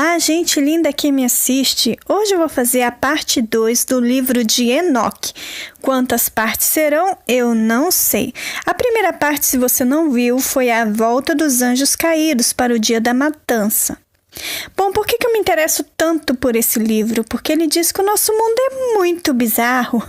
Olá, gente linda que me assiste! Hoje eu vou fazer a parte 2 do livro de Enoque. Quantas partes serão? Eu não sei. A primeira parte, se você não viu, foi a volta dos anjos caídos para o dia da matança. Bom, por que eu me interesso tanto por esse livro? Porque ele diz que o nosso mundo é muito bizarro.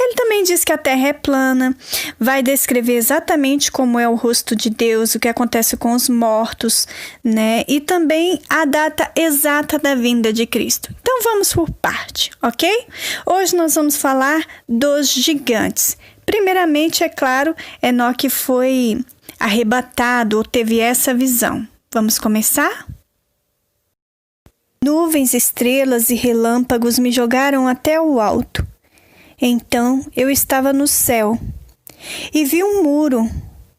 Ele também diz que a Terra é plana, vai descrever exatamente como é o rosto de Deus, o que acontece com os mortos, né? E também a data exata da vinda de Cristo. Então vamos por parte, ok? Hoje nós vamos falar dos gigantes. Primeiramente, é claro, Enoque foi arrebatado ou teve essa visão. Vamos começar? Nuvens, estrelas e relâmpagos me jogaram até o alto. Então eu estava no céu e vi um muro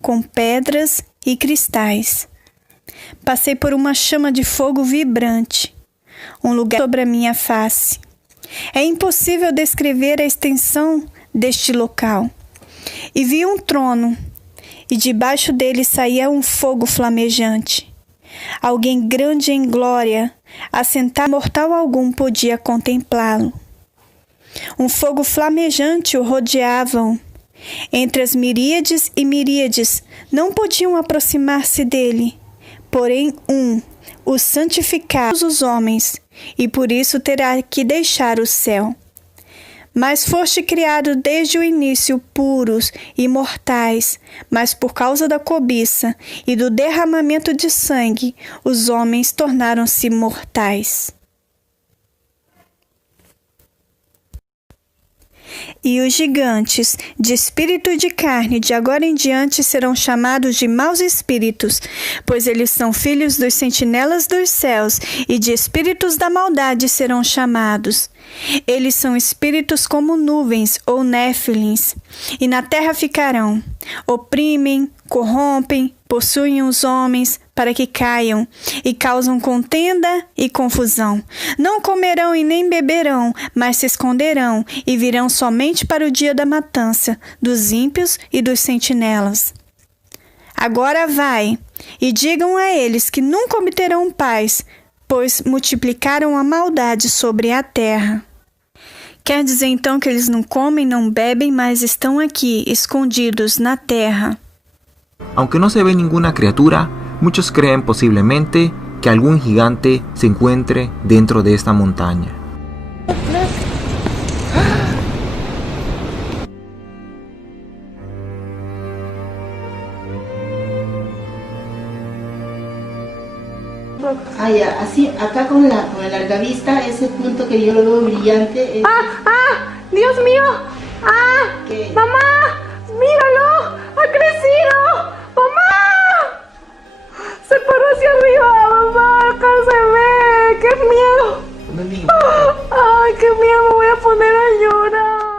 com pedras e cristais. Passei por uma chama de fogo vibrante, um lugar sobre a minha face. É impossível descrever a extensão deste local. E vi um trono, e debaixo dele saía um fogo flamejante. Alguém grande em glória, assentado mortal algum, podia contemplá-lo. Um fogo flamejante o rodeavam. Entre as miríades e miríades não podiam aproximar-se dele. Porém o santificava os homens, e por isso terá que deixar o céu. Mas foste criado desde o início puros e mortais, mas por causa da cobiça e do derramamento de sangue, os homens tornaram-se mortais. E os gigantes, de espírito e de carne, de agora em diante serão chamados de maus espíritos, pois eles são filhos dos sentinelas dos céus, e de espíritos da maldade serão chamados. Eles são espíritos como nuvens ou néfilins, e na terra ficarão. Oprimem, corrompem, possuem os homens para que caiam, e causam contenda e confusão. Não comerão e nem beberão, mas se esconderão, e virão somente para o dia da matança dos ímpios e dos sentinelas. Agora vai, e digam a eles que nunca obterão paz, pois multiplicaram a maldade sobre a terra. Quer dizer então que eles não comem, não bebem, mas estão aqui, escondidos na terra. Aunque no se ve ninguna criatura, muchos creen posiblemente que algún gigante se encuentre dentro de esta montaña. Así, acá con el largavista, ese punto que yo lo veo brillante. ¡Dios mío! ¿Qué? ¡Mamá! ¡Míralo! ¡Ha crecido! ¡Mamá! Se paró hacia arriba, mamá. Acá se ve. ¡Qué miedo! ¡Ay, qué miedo! Me voy a poner a llorar.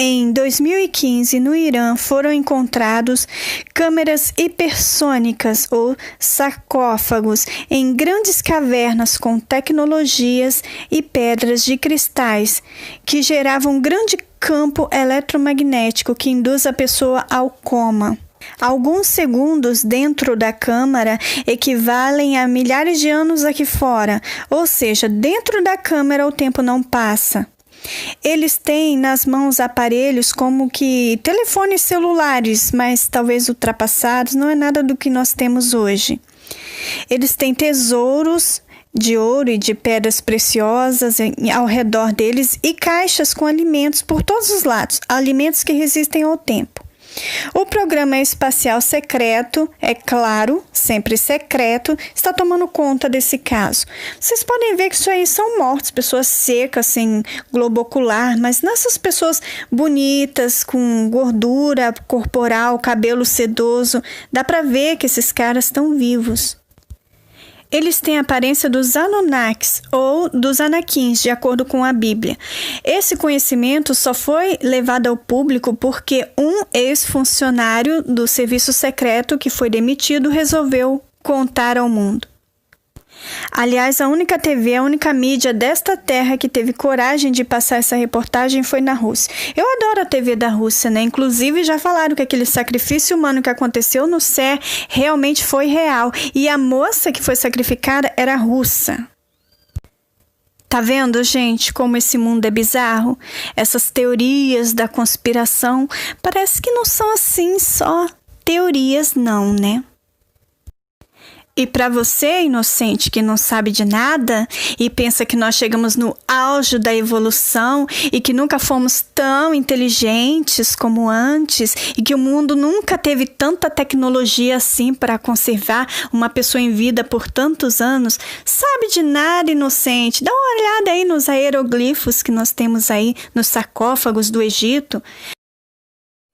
Em 2015, no Irã, foram encontrados câmeras hipersônicas ou sarcófagos em grandes cavernas com tecnologias e pedras de cristais que geravam um grande campo eletromagnético que induz a pessoa ao coma. Alguns segundos dentro da câmara equivalem a milhares de anos aqui fora, ou seja, dentro da câmara o tempo não passa. Eles têm nas mãos aparelhos como que telefones celulares, mas talvez ultrapassados, não é nada do que nós temos hoje. Eles têm tesouros de ouro e de pedras preciosas ao redor deles e caixas com alimentos por todos os lados, alimentos que resistem ao tempo. O programa espacial secreto, é claro, sempre secreto, está tomando conta desse caso. Vocês podem ver que isso aí são mortos, pessoas secas, sem globo ocular, mas nessas pessoas bonitas, com gordura corporal, cabelo sedoso, dá para ver que esses caras estão vivos. Eles têm a aparência dos Anunnakis ou dos Anakins, de acordo com a Bíblia. Esse conhecimento só foi levado ao público porque um ex-funcionário do serviço secreto que foi demitido resolveu contar ao mundo. Aliás, a única TV, a única mídia desta terra que teve coragem de passar essa reportagem foi na Rússia. Eu adoro a TV da Rússia, né? Inclusive já falaram que aquele sacrifício humano que aconteceu no CER realmente foi real. E a moça que foi sacrificada era russa. Tá vendo, gente, como esse mundo é bizarro? Essas teorias da conspiração parece que não são assim só teorias não, né? E para você, inocente, que não sabe de nada e pensa que nós chegamos no auge da evolução e que nunca fomos tão inteligentes como antes e que o mundo nunca teve tanta tecnologia assim para conservar uma pessoa em vida por tantos anos, sabe de nada, inocente. Dá uma olhada aí nos hieroglifos que nós temos aí nos sarcófagos do Egito.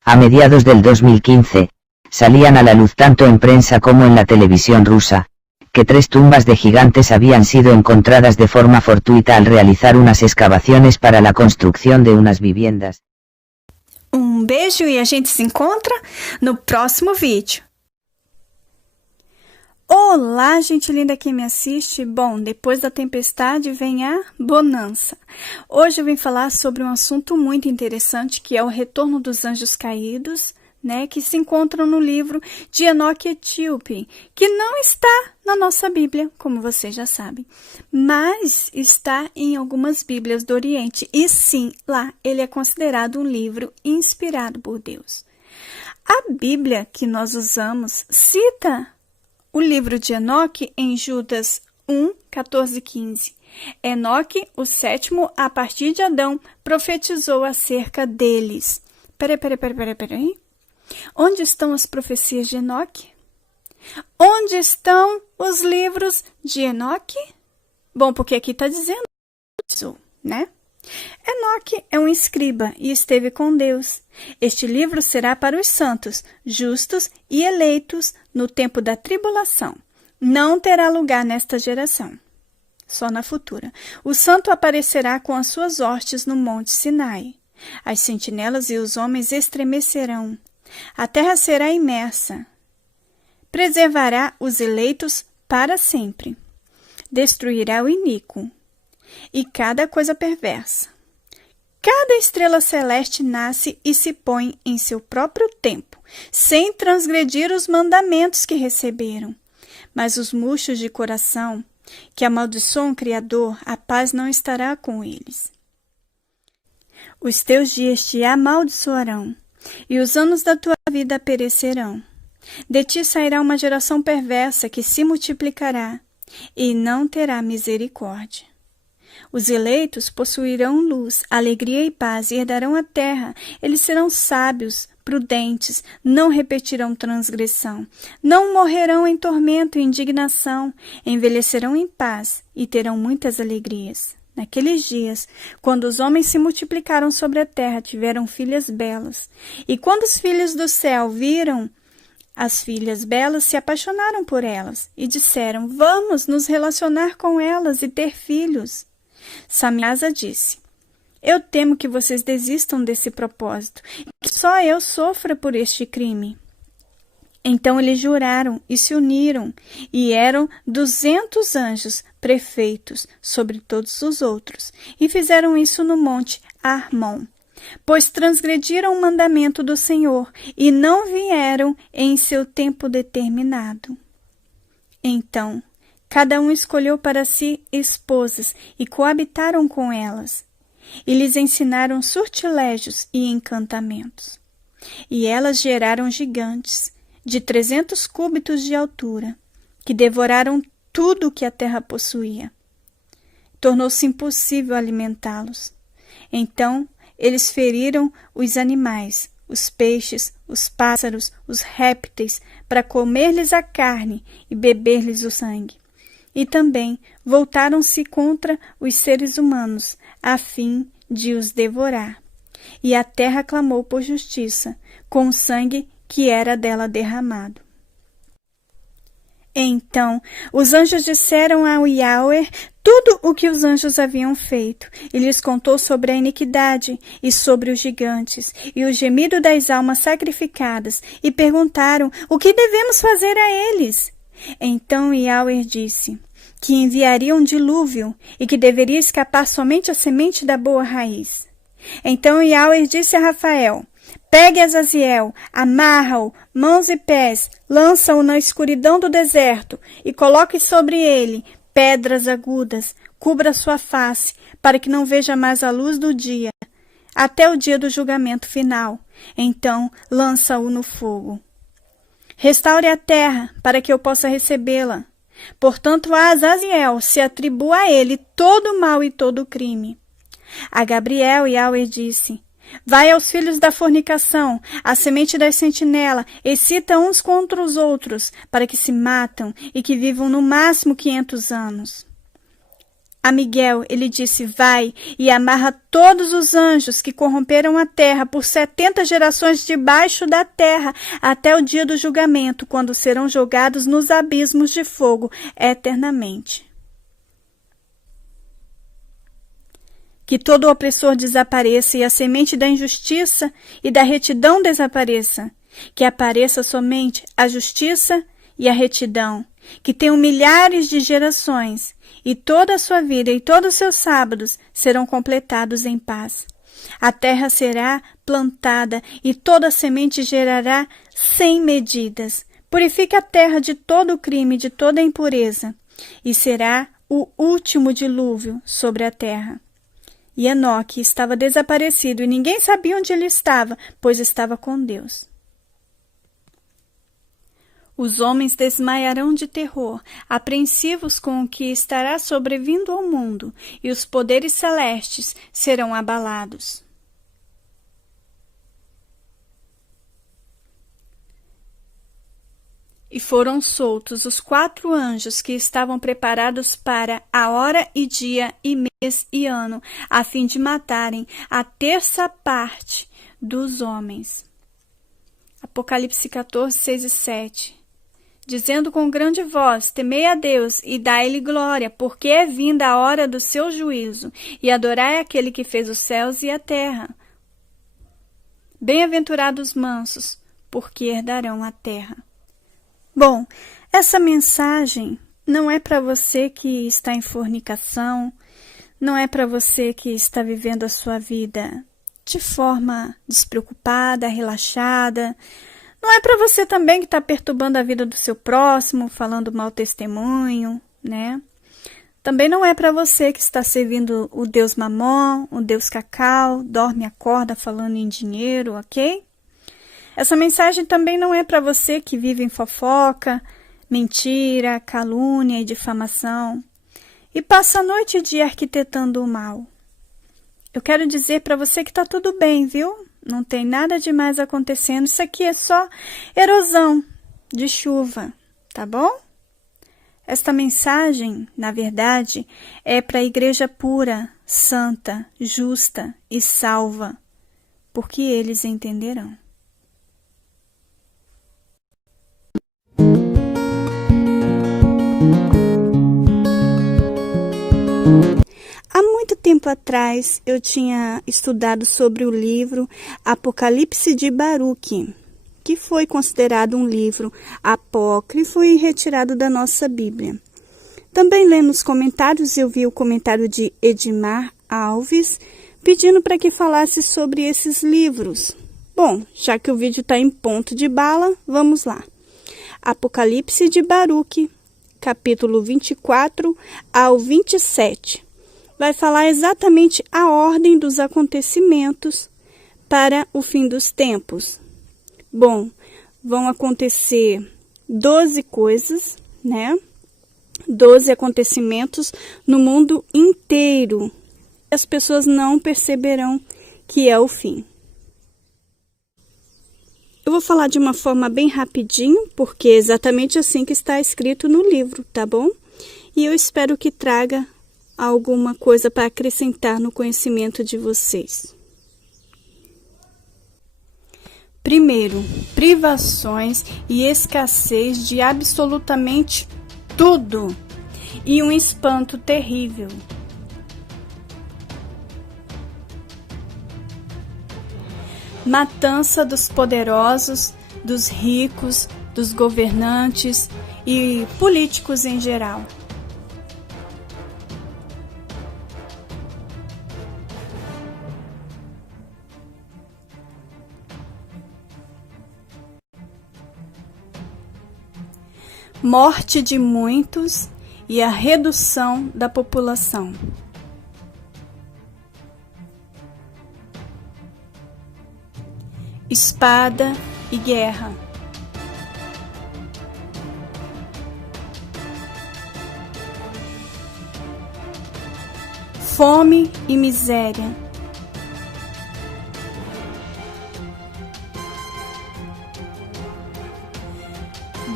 A mediados del 2015, salían a la luz tanto en prensa como en la televisión rusa, que 3 tumbas de gigantes habían sido encontradas de forma fortuita al realizar unas excavaciones para la construcción de unas viviendas. Beijo e a gente se encontra no próximo vídeo. Olá, gente linda que me assiste. Bom, depois da tempestade vem a bonança. Hoje eu vim falar sobre um assunto muito interessante que é o retorno dos anjos caídos, né, que se encontram no livro de Enoque Etíope, que não está na nossa Bíblia, como vocês já sabem, mas está em algumas Bíblias do Oriente. E sim, lá ele é considerado um livro inspirado por Deus. A Bíblia que nós usamos cita o livro de Enoque em Judas 1, 14 e 15. Enoque, o 7º, a partir de Adão, profetizou acerca deles. Peraí. Onde estão as profecias de Enoque? Onde estão os livros de Enoque? Bom, porque aqui está dizendo, né? Enoque é um escriba e esteve com Deus. Este livro será para os santos, justos e eleitos no tempo da tribulação. Não terá lugar nesta geração, só na futura. O santo aparecerá com as suas hostes no monte Sinai. As sentinelas e os homens estremecerão. A terra será imersa. Preservará os eleitos para sempre. Destruirá o iníquo e cada coisa perversa. Cada estrela celeste nasce e se põe em seu próprio tempo, sem transgredir os mandamentos que receberam. Mas os murchos de coração, que amaldiçoam o Criador, a paz não estará com eles. Os teus dias te amaldiçoarão, e os anos da tua vida perecerão. De ti sairá uma geração perversa que se multiplicará e não terá misericórdia. Os eleitos possuirão luz, alegria e paz e herdarão a terra. Eles serão sábios, prudentes, não repetirão transgressão, não morrerão em tormento e indignação, envelhecerão em paz e terão muitas alegrias. Naqueles dias, quando os homens se multiplicaram sobre a terra, tiveram filhas belas. E quando os filhos do céu viram as filhas belas, se apaixonaram por elas e disseram: vamos nos relacionar com elas e ter filhos. Samiasa disse: eu temo que vocês desistam desse propósito, e que só eu sofra por este crime. Então eles juraram e se uniram, e eram 200 anjos prefeitos sobre todos os outros, e fizeram isso no monte Armon, pois transgrediram o mandamento do Senhor, e não vieram em seu tempo determinado. Então, cada um escolheu para si esposas, e coabitaram com elas, e lhes ensinaram sortilégios e encantamentos. E elas geraram gigantes, de 300 cúbitos de altura, que devoraram tudo o que a terra possuía. Tornou-se impossível alimentá-los. Então, eles feriram os animais, os peixes, os pássaros, os répteis, para comer-lhes a carne e beber-lhes o sangue. E também voltaram-se contra os seres humanos, a fim de os devorar. E a terra clamou por justiça, com o sangue que era dela derramado. Então, os anjos disseram ao Yahweh tudo o que os anjos haviam feito, e lhes contou sobre a iniquidade e sobre os gigantes, e o gemido das almas sacrificadas, e perguntaram: o que devemos fazer a eles? Então Yahweh disse que enviaria um dilúvio e que deveria escapar somente a semente da boa raiz. Então Yahweh disse a Rafael: pegue Azaziel, amarra-o, mãos e pés, lança-o na escuridão do deserto e coloque sobre ele pedras agudas, cubra sua face, para que não veja mais a luz do dia, até o dia do julgamento final. Então lança-o no fogo. Restaure a terra, para que eu possa recebê-la. Portanto, a Azaziel se atribua a ele todo o mal e todo o crime. A Gabriel, Yahweh disse: vai aos filhos da fornicação, à semente da sentinela, excita uns contra os outros, para que se matam e que vivam no máximo 500 anos. A Miguel, ele disse: vai e amarra todos os anjos que corromperam a terra por 70 gerações debaixo da terra, até o dia do julgamento, quando serão jogados nos abismos de fogo eternamente. Que todo opressor desapareça e a semente da injustiça e da retidão desapareça. Que apareça somente a justiça e a retidão. Que tenham milhares de gerações e toda a sua vida e todos os seus sábados serão completados em paz. A terra será plantada e toda a semente gerará 100 medidas. Purifique a terra de todo o crime, de toda a impureza, e será o último dilúvio sobre a terra. E Enoque estava desaparecido e ninguém sabia onde ele estava, pois estava com Deus. Os homens desmaiarão de terror, apreensivos com o que estará sobrevindo ao mundo, e os poderes celestes serão abalados. E foram soltos os 4 anjos que estavam preparados para a hora e dia e mês e ano, a fim de matarem a 1/3 dos homens. Apocalipse 14, 6 e 7. Dizendo com grande voz: temei a Deus e dai-lhe glória, porque é vinda a hora do seu juízo, e adorai aquele que fez os céus e a terra. Bem-aventurados os mansos, porque herdarão a terra. Bom, essa mensagem não é para você que está em fornicação, não é para você que está vivendo a sua vida de forma despreocupada, relaxada. Não é para você também que está perturbando a vida do seu próximo, falando mau testemunho, né? Também não é para você que está servindo o Deus Mamon, o Deus Cacau, dorme e acorda falando em dinheiro, ok? Essa mensagem também não é para você que vive em fofoca, mentira, calúnia e difamação e passa a noite e dia arquitetando o mal. Eu quero dizer para você que está tudo bem, viu? Não tem nada demais acontecendo. Isso aqui é só erosão de chuva, tá bom? Esta mensagem, na verdade, é para a igreja pura, santa, justa e salva, porque eles entenderão. Há muito tempo atrás, eu tinha estudado sobre o livro Apocalipse de Baruque, que foi considerado um livro apócrifo e retirado da nossa Bíblia. Também lendo os comentários, eu vi o comentário de Edmar Alves, pedindo para que falasse sobre esses livros. Bom, já que o vídeo está em ponto de bala, vamos lá. Apocalipse de Baruque, capítulo 24 ao 27. Vai falar exatamente a ordem dos acontecimentos para o fim dos tempos. Bom, vão acontecer 12 coisas, né? 12 acontecimentos no mundo inteiro. As pessoas não perceberão que é o fim. Eu vou falar de uma forma bem rapidinho, porque é exatamente assim que está escrito no livro, tá bom? E eu espero que traga alguma coisa para acrescentar no conhecimento de vocês. Primeiro, privações e escassez de absolutamente tudo e um espanto terrível. Matança dos poderosos, dos ricos, dos governantes e políticos em geral. Morte de muitos e a redução da população. Espada e guerra. Fome e miséria.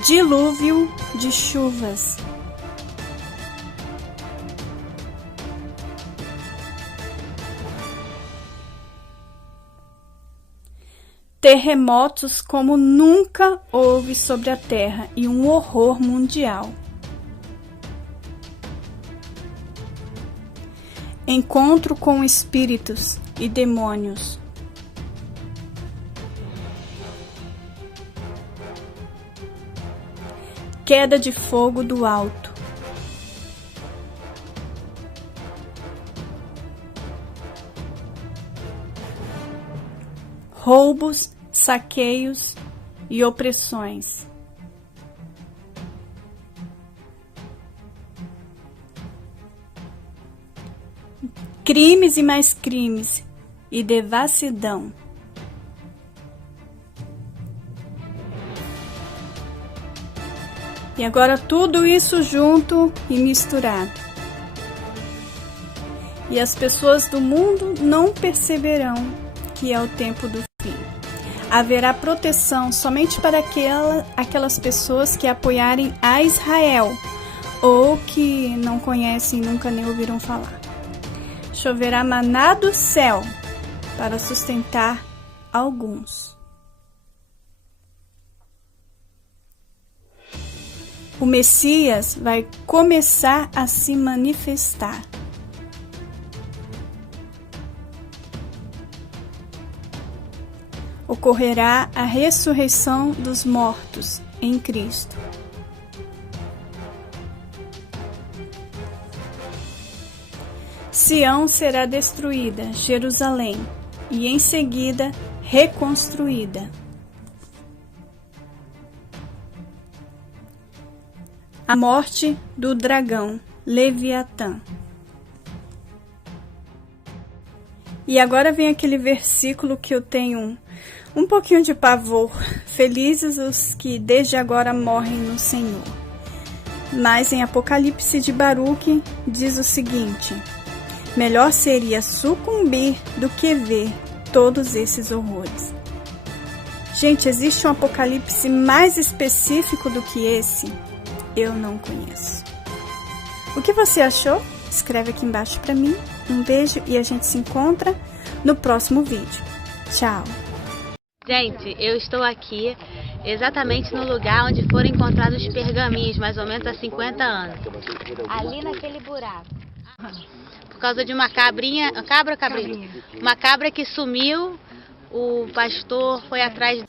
Dilúvio de chuvas. Terremotos como nunca houve sobre a Terra e um horror mundial. Encontro com espíritos e demônios. Queda de fogo do alto. Roubos, saqueios e opressões. Crimes e mais crimes e devassidão. E agora tudo isso junto e misturado. E as pessoas do mundo não perceberão que é o tempo do fim. Haverá proteção somente para aquelas pessoas que apoiarem a Israel ou que não conhecem e nunca nem ouviram falar. Choverá maná do céu para sustentar alguns. O Messias vai começar a se manifestar. Ocorrerá a ressurreição dos mortos em Cristo. Sião será destruída, Jerusalém, e em seguida reconstruída. A morte do dragão, Leviatã. E agora vem aquele versículo que eu tenho um pouquinho de pavor. Felizes os que desde agora morrem no Senhor. Mas em Apocalipse de Baruque diz o seguinte: melhor seria sucumbir do que ver todos esses horrores. Gente, existe um Apocalipse mais específico do que esse? Eu não conheço. O que você achou? Escreve aqui embaixo para mim. Um beijo e a gente se encontra no próximo vídeo. Tchau! Gente, eu estou aqui exatamente no lugar onde foram encontrados os pergaminhos, mais ou menos há 50 anos. Ali naquele buraco. Por causa de uma cabrinha, uma cabra que sumiu, o pastor foi atrás.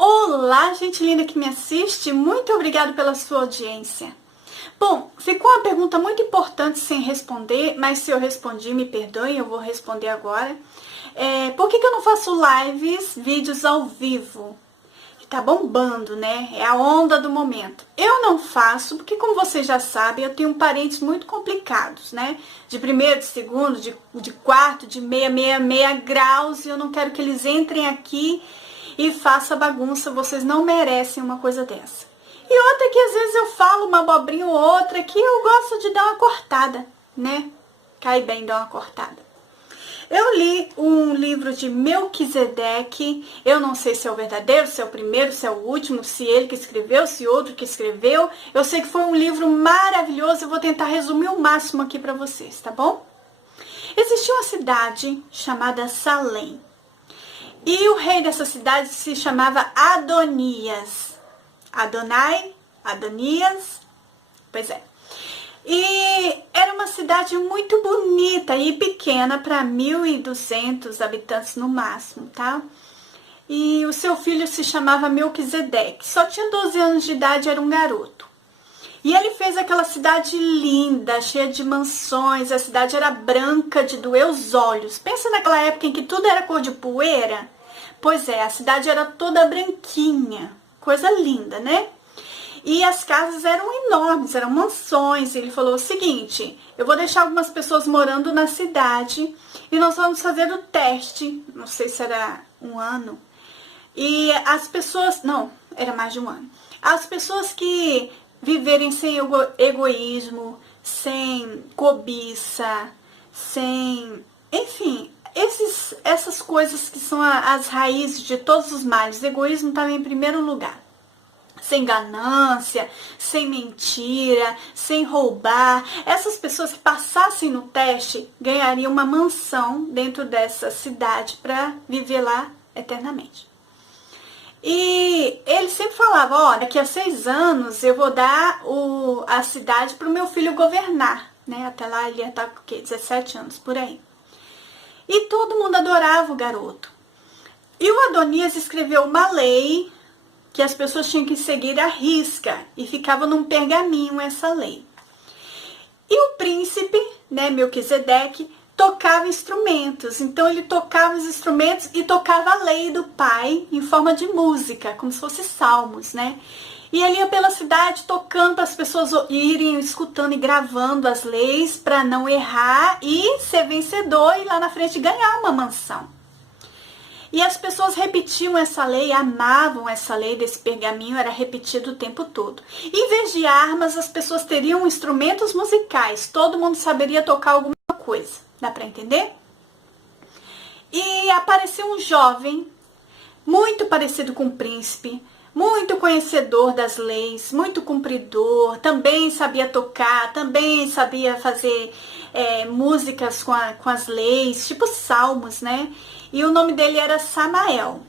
Olá, gente linda que me assiste, muito obrigado pela sua audiência. Bom, ficou uma pergunta muito importante sem responder, mas se eu respondi, me perdoem, eu vou responder agora. Por que eu não faço lives, vídeos ao vivo? Tá bombando, né? É a onda do momento. Eu não faço, porque como vocês já sabem, eu tenho parentes muito complicados, né? De primeiro, de segundo, de quarto, de meia graus, e eu não quero que eles entrem aqui e façam bagunça. Vocês não merecem uma coisa dessa. E outra que às vezes eu falo uma abobrinha ou outra que eu gosto de dar uma cortada, né? Cai bem dar uma cortada. Eu li um livro de Melquisedeque, eu não sei se é o verdadeiro, se é o primeiro, se é o último, se ele que escreveu, se outro que escreveu. Eu sei que foi um livro maravilhoso, eu vou tentar resumir o máximo aqui para vocês, tá bom? Existia uma cidade chamada Salém, e o rei dessa cidade se chamava Adonias. Adonias, pois é. E era uma cidade muito bonita e pequena para 1.200 habitantes no máximo, tá? e o seu filho se chamava Melquisedeque. Só tinha 12 anos de idade, era um garoto. E ele fez aquela cidade linda, cheia de mansões, a cidade era branca de doer os olhos. Pensa naquela época em que tudo era cor de poeira? Pois é, a cidade era toda branquinha, coisa linda, né? E as casas eram enormes, eram mansões. Ele falou o seguinte: eu vou deixar algumas pessoas morando na cidade e nós vamos fazer o teste. Não sei se era um ano. E as pessoas... Não, era mais de um ano. As pessoas que viverem sem egoísmo, sem cobiça, sem... Enfim, essas coisas que são as raízes de todos os males. O egoísmo estava em primeiro lugar. Sem ganância, sem mentira, sem roubar. Essas pessoas que passassem no teste ganhariam uma mansão dentro dessa cidade para viver lá eternamente. E ele sempre falava: ó, daqui a 6 anos eu vou dar a cidade para o meu filho governar, né? Até lá ele ia estar com o quê? 17 anos, por aí. E todo mundo adorava o garoto. E o Adonias escreveu uma lei que as pessoas tinham que seguir à risca, e ficava num pergaminho essa lei. E o príncipe, né, Melquisedeque, tocava instrumentos. Então ele tocava os instrumentos e tocava a lei do pai em forma de música, como se fosse salmos, né? E ele ia pela cidade tocando para as pessoas irem escutando e gravando as leis para não errar e ser vencedor e lá na frente ganhar uma mansão. E as pessoas repetiam essa lei, amavam essa lei desse pergaminho, era repetido o tempo todo. Em vez de armas, as pessoas teriam instrumentos musicais, todo mundo saberia tocar alguma coisa, dá para entender? E apareceu um jovem, muito parecido com o príncipe, muito conhecedor das leis, muito cumpridor, também sabia tocar, também sabia fazer músicas com as leis, tipo salmos, né? E o nome dele era Samael.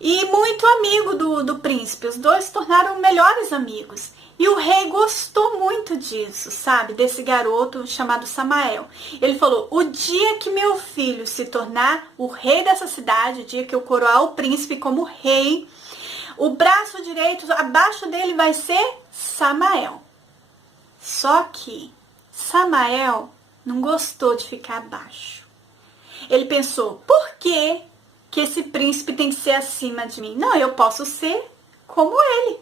E muito amigo do príncipe, os dois se tornaram melhores amigos. E o rei gostou muito disso, sabe? Desse garoto chamado Samael. Ele falou: o dia que meu filho se tornar o rei dessa cidade, o dia que eu coroar o príncipe como rei, o braço direito abaixo dele vai ser Samael. Só que Samael não gostou de ficar abaixo. Ele pensou: por que esse príncipe tem que ser acima de mim? Não, eu posso ser como ele.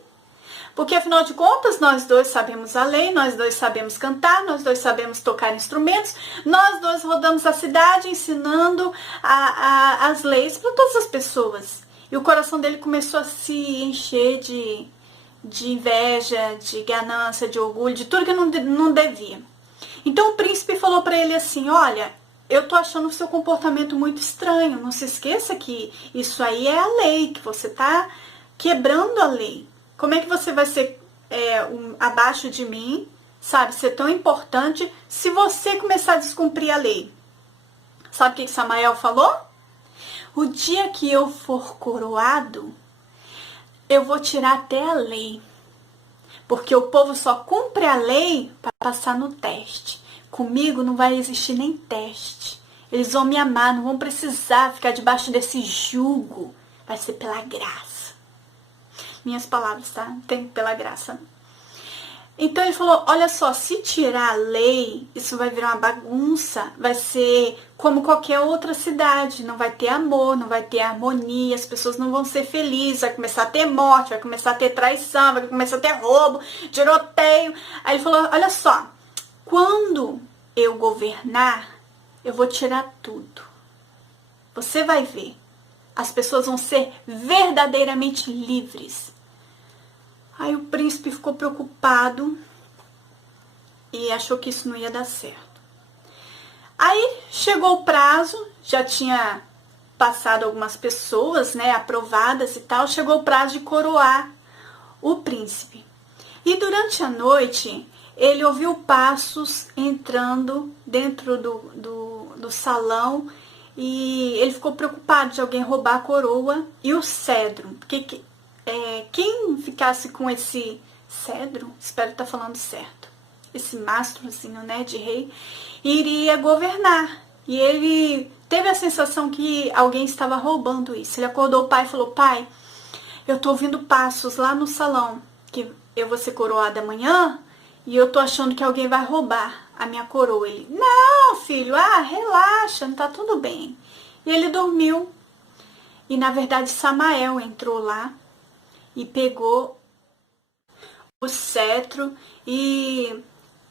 Porque, afinal de contas, nós dois sabemos a lei, nós dois sabemos cantar, nós dois sabemos tocar instrumentos, nós dois rodamos a cidade ensinando as leis para todas as pessoas. E o coração dele começou a se encher de inveja, de ganância, de orgulho, de tudo que não devia. Então o príncipe falou para ele assim: olha, eu tô achando o seu comportamento muito estranho, não se esqueça que isso aí é a lei, que você tá quebrando a lei. Como é que você vai ser abaixo de mim, sabe, ser tão importante, se você começar a descumprir a lei? Sabe o que Samael falou? O dia que eu for coroado, eu vou tirar até a lei. Porque o povo só cumpre a lei para passar no teste. Comigo não vai existir nem teste. Eles vão me amar, não vão precisar ficar debaixo desse jugo. Vai ser pela graça. Minhas palavras, tá? Tem pela graça. Então ele falou: olha só, se tirar a lei, isso vai virar uma bagunça, vai ser como qualquer outra cidade, não vai ter amor, não vai ter harmonia, as pessoas não vão ser felizes, vai começar a ter morte, vai começar a ter traição, vai começar a ter roubo, tiroteio. Aí ele falou: olha só, quando eu governar, eu vou tirar tudo. Você vai ver, as pessoas vão ser verdadeiramente livres. Aí o príncipe ficou preocupado e achou que isso não ia dar certo. Aí chegou o prazo, já tinha passado algumas pessoas, né, aprovadas e tal, chegou o prazo de coroar o príncipe. E durante a noite, ele ouviu passos entrando dentro do salão e ele ficou preocupado de alguém roubar a coroa e o cedro, porque quem ficasse com esse cedro, espero estar falando certo, esse mastrozinho, né, de rei, iria governar. e ele teve a sensação que alguém estava roubando isso. Ele acordou o pai e falou: pai, eu tô ouvindo passos lá no salão, que eu vou ser coroada amanhã, e eu tô achando que alguém vai roubar a minha coroa. Ele: não, filho, relaxa, não tá tudo bem. E ele dormiu. E na verdade Samael entrou lá e pegou o cetro e,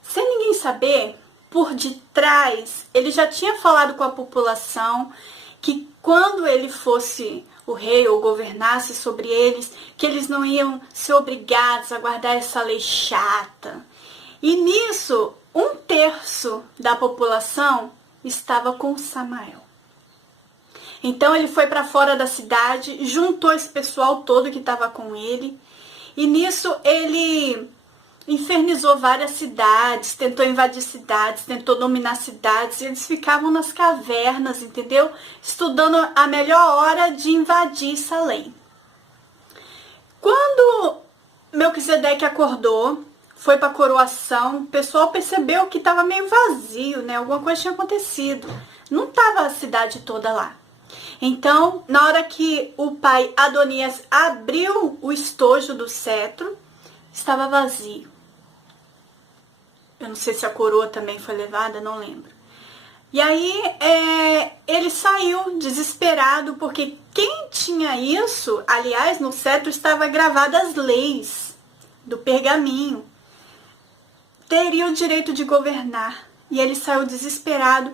sem ninguém saber, por detrás, ele já tinha falado com a população que quando ele fosse o rei ou governasse sobre eles, que eles não iam ser obrigados a guardar essa lei chata. E nisso, 1/3 da população estava com Samael. Então ele foi para fora da cidade, juntou esse pessoal todo que estava com ele, e nisso ele infernizou várias cidades, tentou invadir cidades, tentou dominar cidades, e eles ficavam nas cavernas, entendeu? Estudando a melhor hora de invadir Salém. Quando Melquisedeque acordou, foi para a coroação, o pessoal percebeu que estava meio vazio, né? Alguma coisa tinha acontecido. Não estava a cidade toda lá. Então, na hora que o pai Adonias abriu o estojo do cetro, estava vazio. Eu não sei se a coroa também foi levada, não lembro. E aí, ele saiu desesperado, porque quem tinha isso, aliás, no cetro estava gravadas as leis do pergaminho, teria o direito de governar. E ele saiu desesperado,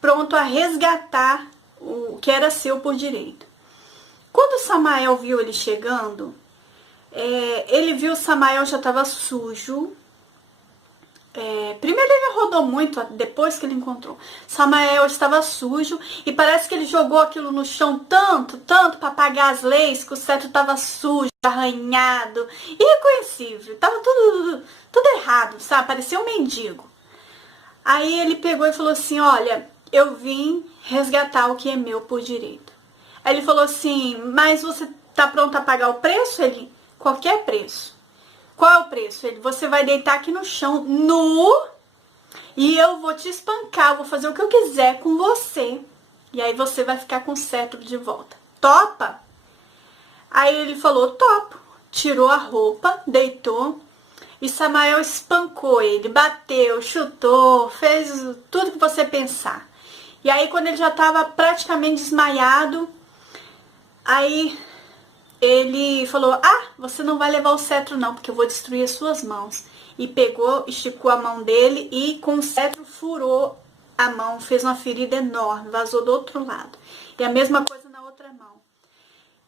pronto a resgatar o que era seu por direito. Quando Samael viu ele chegando, ele viu Samael já estava sujo. Primeiro ele rodou muito, depois que ele encontrou. Samael estava sujo e parece que ele jogou aquilo no chão tanto para apagar as leis, que o cetro estava sujo, arranhado, irreconhecível. Estava tudo errado, sabe? Parecia um mendigo. Aí ele pegou e falou assim: olha, eu vim resgatar o que é meu por direito. Aí ele falou assim: mas você tá pronto a pagar o preço? Ele: qualquer preço. Qual é o preço? Ele: você vai deitar aqui no chão, nu, e eu vou te espancar, vou fazer o que eu quiser com você. E aí você vai ficar com o cetro de volta. Topa? Aí ele falou: topo. Tirou a roupa, deitou, e Samael espancou ele, bateu, chutou, fez tudo que você pensar. E aí, quando ele já estava praticamente desmaiado, aí ele falou: você não vai levar o cetro não, porque eu vou destruir as suas mãos. E pegou, esticou a mão dele e com o cetro furou a mão, fez uma ferida enorme, vazou do outro lado. E a mesma coisa na outra mão.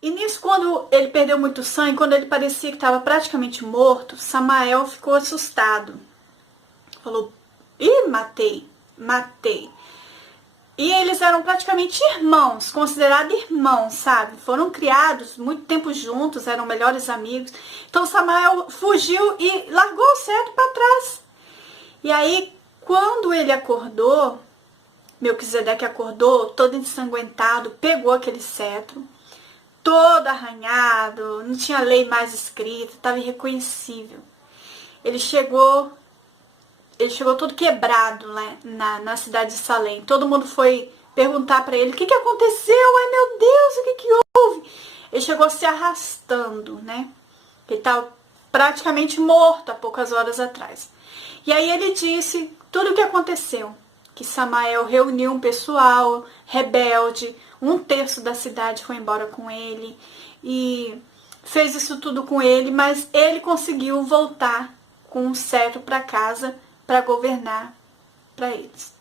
E nisso, quando ele perdeu muito sangue, quando ele parecia que estava praticamente morto, Samael ficou assustado. Falou: ih, matei. E eles eram praticamente irmãos, considerados irmãos, sabe? Foram criados muito tempo juntos, eram melhores amigos. Então Samael fugiu e largou o cetro para trás. E aí, quando ele acordou, Melquisedeque acordou, todo ensanguentado, pegou aquele cetro, todo arranhado, não tinha lei mais escrita, estava irreconhecível. Ele chegou todo quebrado, né, na cidade de Salém. Todo mundo foi perguntar para ele: o que aconteceu? Ai, meu Deus, o que houve? Ele chegou se arrastando, né? Ele estava praticamente morto há poucas horas atrás. E aí ele disse tudo o que aconteceu. Que Samael reuniu um pessoal rebelde, 1/3 da cidade foi embora com ele. E fez isso tudo com ele, mas ele conseguiu voltar com o cetro para casa, para governar para eles.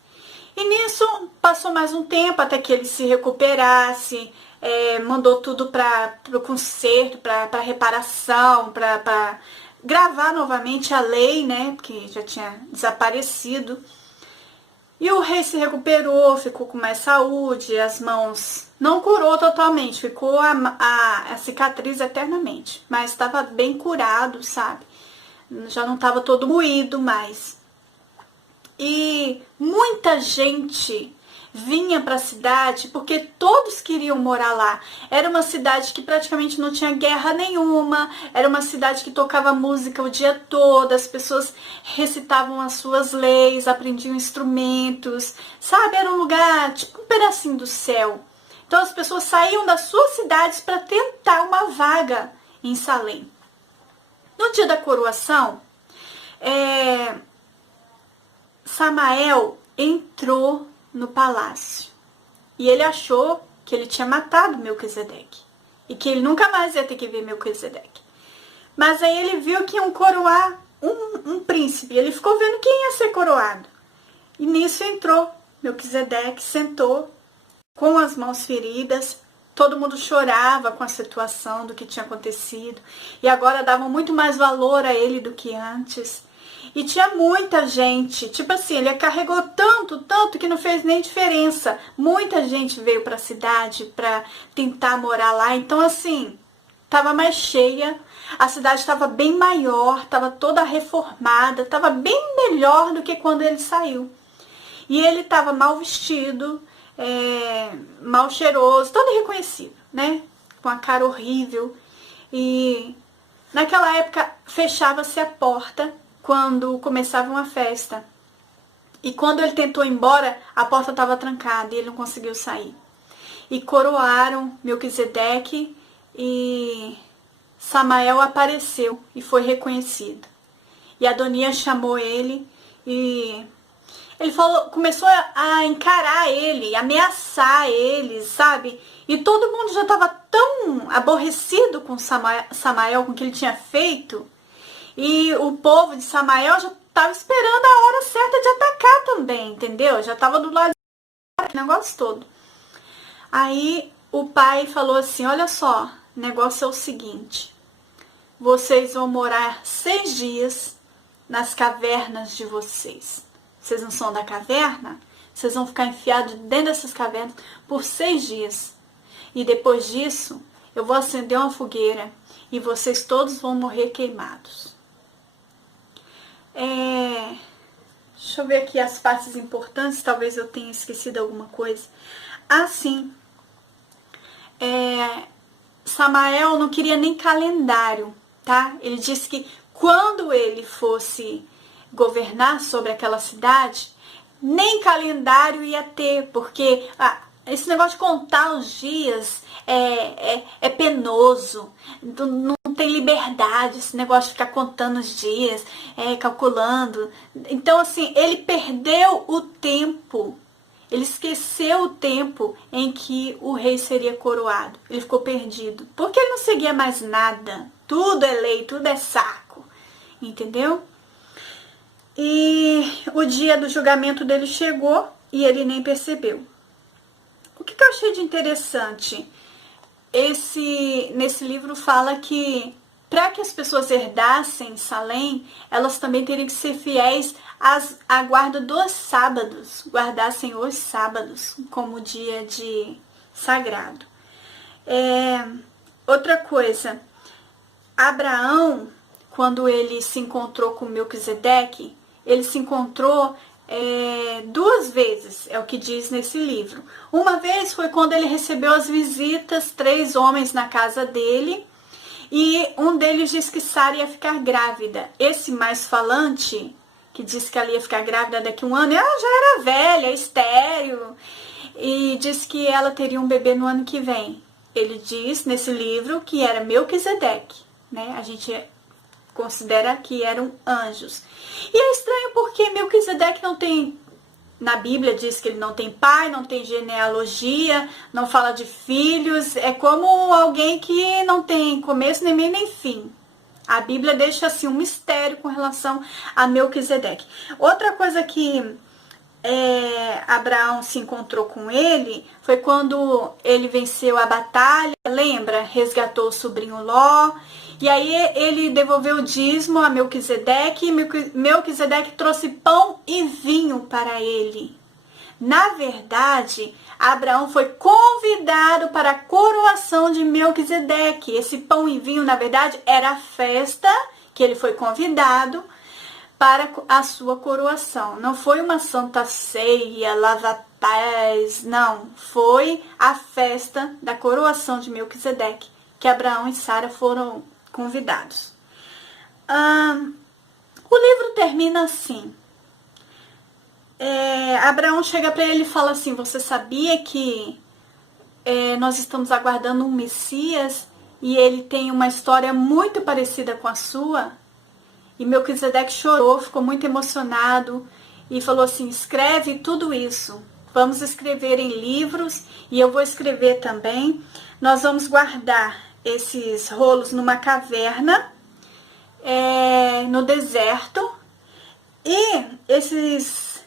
E nisso passou mais um tempo até que ele se recuperasse, mandou tudo para o conserto, para reparação, para gravar novamente a lei, né, porque já tinha desaparecido. E o rei se recuperou, ficou com mais saúde, as mãos não curou totalmente, ficou a cicatriz eternamente, mas estava bem curado, sabe? Já não estava todo moído mais. E muita gente vinha para a cidade porque todos queriam morar lá. Era uma cidade que praticamente não tinha guerra nenhuma, era uma cidade que tocava música o dia todo, as pessoas recitavam as suas leis, aprendiam instrumentos, sabe? Era um lugar, tipo um pedacinho do céu. Então as pessoas saíam das suas cidades para tentar uma vaga em Salém. No dia da coroação, Samael entrou no palácio e ele achou que ele tinha matado Melquisedeque e que ele nunca mais ia ter que ver Melquisedeque. Mas aí ele viu que iam coroar um príncipe, ele ficou vendo quem ia ser coroado. E nisso entrou Melquisedeque, sentou com as mãos feridas, todo mundo chorava com a situação do que tinha acontecido e agora davam muito mais valor a ele do que antes. E tinha muita gente, tipo assim, ele carregou tanto que não fez nem diferença. Muita gente veio para a cidade para tentar morar lá, então assim, estava mais cheia, a cidade estava bem maior, estava toda reformada, estava bem melhor do que quando ele saiu. E ele estava mal vestido, mal cheiroso, todo irreconhecível, né? Com a cara horrível. E naquela época fechava-se a porta quando começava uma festa. E quando ele tentou ir embora, a porta estava trancada e ele não conseguiu sair. E coroaram Melquisedeque e Samael apareceu e foi reconhecido. E Adonias chamou ele e ele começou a encarar ele, ameaçar ele, sabe? E todo mundo já estava tão aborrecido com Samael, com o que ele tinha feito. E o povo de Samael já estava esperando a hora certa de atacar também, entendeu? Já estava do lado do negócio todo. Aí o pai falou assim, olha só, o negócio é o seguinte, vocês vão morar 6 dias nas cavernas de vocês. Vocês não são da caverna? Vocês vão ficar enfiados dentro dessas cavernas por 6 dias. E depois disso, eu vou acender uma fogueira e vocês todos vão morrer queimados. Deixa eu ver aqui as partes importantes, talvez eu tenha esquecido alguma coisa. Sim. Samael não queria nem calendário, tá? Ele disse que quando ele fosse governar sobre aquela cidade, nem calendário ia ter, porque esse negócio de contar os dias é penoso, não tem liberdade, esse negócio de ficar contando os dias, calculando. Então, assim, ele perdeu o tempo, ele esqueceu o tempo em que o rei seria coroado. Ele ficou perdido, porque ele não seguia mais nada. Tudo é lei, tudo é saco, entendeu? E o dia do julgamento dele chegou e ele nem percebeu. O que eu achei de interessante? Nesse livro fala que para que as pessoas herdassem Salém, elas também teriam que ser fiéis à guarda dos sábados, guardassem os sábados como dia de sagrado. Outra coisa, Abraão, quando ele se encontrou com Melquisedeque, ele se encontrou 2 vezes, é o que diz nesse livro. Uma vez foi quando ele recebeu as visitas, 3 homens na casa dele, e um deles disse que Sara ia ficar grávida. Esse mais falante, que disse que ela ia ficar grávida daqui a 1 ano, ela já era velha, estéril, e disse que ela teria um bebê no ano que vem. Ele diz nesse livro que era Melquisedeque, né? A gente considera que eram anjos. E é estranho porque Melquisedeque não tem, na Bíblia diz que ele não tem pai, não tem genealogia, não fala de filhos, é como alguém que não tem começo, nem meio, nem fim. A Bíblia deixa assim um mistério com relação a Melquisedeque. Outra coisa que Abraão se encontrou com ele foi quando ele venceu a batalha, lembra? Resgatou o sobrinho Ló. E aí ele devolveu o dízimo a Melquisedeque, e Melquisedeque trouxe pão e vinho para ele. Na verdade, Abraão foi convidado para a coroação de Melquisedeque. Esse pão e vinho, na verdade, era a festa que ele foi convidado, para a sua coroação. Não foi uma santa ceia, lava-pés, não. Foi a festa da coroação de Melquisedeque, que Abraão e Sara foram convidados. O livro termina assim. Abraão chega para ele e fala assim: você sabia que nós estamos aguardando um Messias e ele tem uma história muito parecida com a sua? E Melquisedeque chorou, ficou muito emocionado e falou assim: escreve tudo isso, vamos escrever em livros e eu vou escrever também. Nós vamos guardar esses rolos numa caverna no deserto, e esses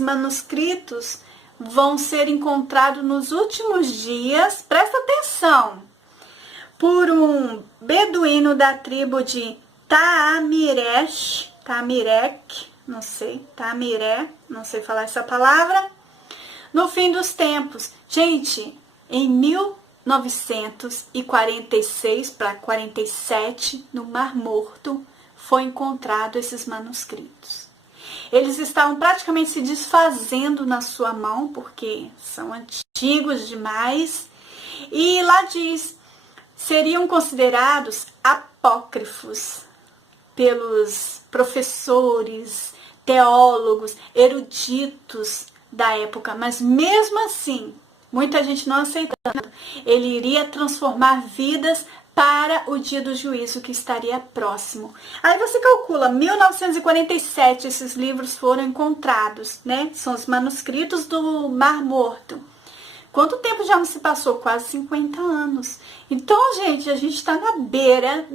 manuscritos vão ser encontrados nos últimos dias, presta atenção, por um beduíno da tribo de Tamiré, não sei falar essa palavra, no fim dos tempos. Gente, em 1946 para 47, no Mar Morto, foi encontrado esses manuscritos. Eles estavam praticamente se desfazendo na sua mão, porque são antigos demais, e lá diz, seriam considerados apócrifos pelos professores, teólogos, eruditos da época, mas mesmo assim, muita gente não aceitando, ele iria transformar vidas para o dia do juízo que estaria próximo. Aí você calcula, 1947 esses livros foram encontrados, né? São os manuscritos do Mar Morto. Quanto tempo já não se passou? Quase 50 anos. Então, gente, a gente está na beira,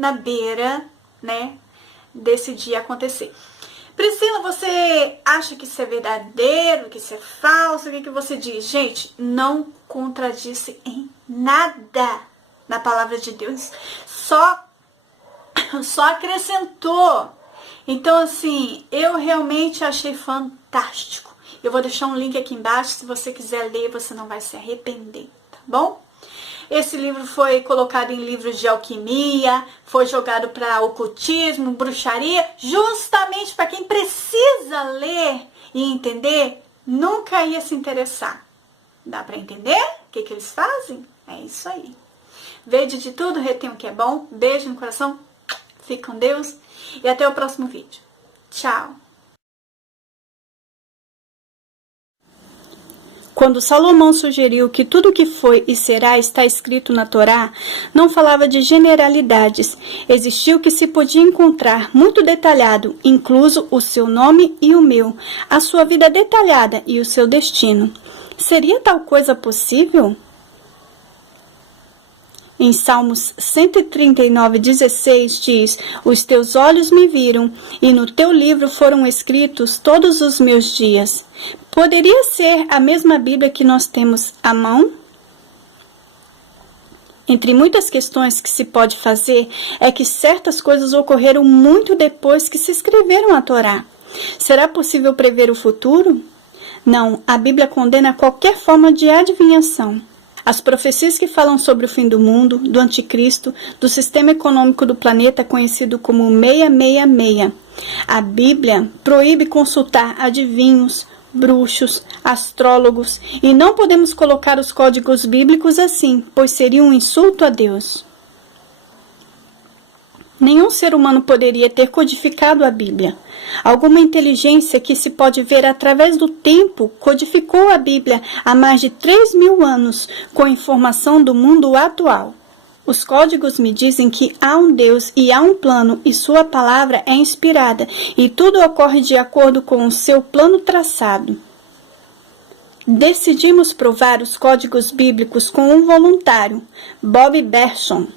né, desse dia acontecer. Priscila, você acha que isso é verdadeiro, que isso é falso? O que você diz? Gente, não contradisse em nada na palavra de Deus. Só acrescentou. Então, assim, eu realmente achei fantástico. Eu vou deixar um link aqui embaixo, se você quiser ler, você não vai se arrepender, tá bom? Esse livro foi colocado em livros de alquimia, foi jogado para ocultismo, bruxaria, justamente para quem precisa ler e entender, nunca ia se interessar. Dá para entender o que eles fazem? É isso aí. Vede de tudo, retém o que é bom. Beijo no coração, fique com Deus e até o próximo vídeo. Tchau! Quando Salomão sugeriu que tudo o que foi e será está escrito na Torá, não falava de generalidades. Existiu o que se podia encontrar muito detalhado, incluso o seu nome e o meu, a sua vida detalhada e o seu destino. Seria tal coisa possível? Em Salmos 139:16 diz: os teus olhos me viram, e no teu livro foram escritos todos os meus dias. Poderia ser a mesma Bíblia que nós temos à mão? Entre muitas questões que se pode fazer, é que certas coisas ocorreram muito depois que se escreveram a Torá. Será possível prever o futuro? Não, a Bíblia condena qualquer forma de adivinhação. As profecias que falam sobre o fim do mundo, do anticristo, do sistema econômico do planeta conhecido como 666. A Bíblia proíbe consultar adivinhos, bruxos, astrólogos, e não podemos colocar os códigos bíblicos assim, pois seria um insulto a Deus. Nenhum ser humano poderia ter codificado a Bíblia. Alguma inteligência que se pode ver através do tempo codificou a Bíblia há mais de 3.000 anos com informação do mundo atual. Os códigos me dizem que há um Deus e há um plano e sua palavra é inspirada e tudo ocorre de acordo com o seu plano traçado. Decidimos provar os códigos bíblicos com um voluntário, Bob Berson,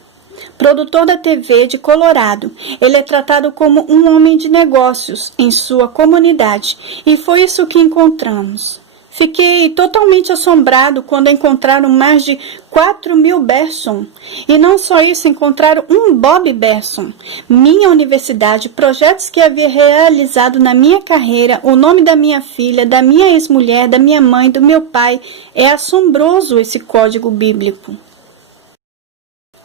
produtor da TV de Colorado. Ele é tratado como um homem de negócios em sua comunidade, e foi isso que encontramos. Fiquei totalmente assombrado quando encontraram mais de 4.000 Berson. E não só isso, encontraram um Bob Berson. Minha universidade, projetos que havia realizado na minha carreira, o nome da minha filha, da minha ex-mulher, da minha mãe, do meu pai. É assombroso esse código bíblico.